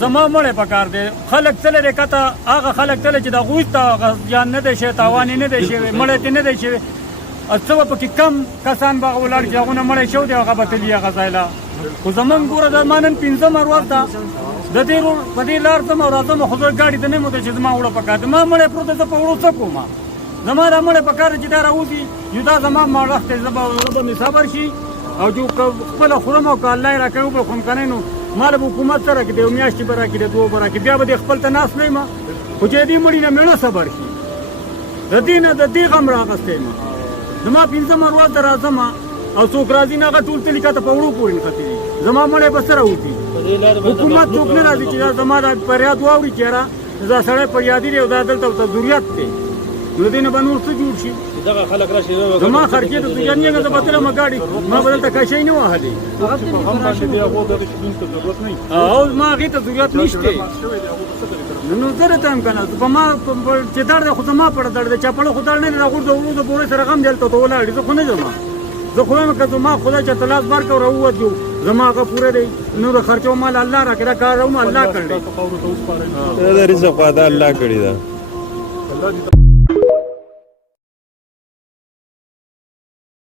زما مړې پکار دی خلک تللی دی کته هغه خلک تللی چې د هغوی ته زیان نه دی شوی تاوان یې نه دی شوی مړی ترې نه دی شوی څه به پکې کم کسان به هغه ولاړ چې هغونه مړی شوی دی هغه به تلي هغه ځای له خو زمونږ ګوره زما نن پنځمه ورځ ده د دې په دې لار ځم او راځم خو زه ګاډي ته نه یم وتلی چې زما وړه پکار دی ما مړی پروت دی زه په وړو څه کوم زما دا مړی پکار دی چې دا راوځي یو دا زما مړښت دی زه به مې صبر شي او جو خپله خورم او که الله یې راکوي وبخورم که نه نو ما له حکومت سره کې د یو میاشتې به راکړي د دوه به راکړي بیا به دې خپل ته ناست نه یم خو چې د دې مړي نه مېړه صبر شي د دې نه د دې غم راغستی یم زما پنځمه ورځ ته راځم او څوک راځي نه هغه ټول تلي کاته په وړو پورې نښتي دي زما مړی به څه راوځي حکومت څوک نه راځي چې دا زما دا فریاد واوري چې یاره دا سړی فریادي دی او دا دلته ورته ضرورت دی نو دې نه به نور څه جوړ شي زما خرچې ته سوجانیږه زه به تلم ګاډي ما به دلته کشۍ نه وهلې او ما هغې ته ضرورت نشته نو زه درته یم که نه په ما چې دړ دی خو زما پړه دړ دی چپړه خو دړ نه دی راغورځه ورو د بورې سره غم دی هلته ته ولاړ دي زه خو نه ځم زه خو وایم که زما خدای چېرته لاس بار کړه راووت یو زما هغه پوره دی نور خرچو مال الله راکړي دا کار راونو الله کړی دا رزق واده الله کړی ده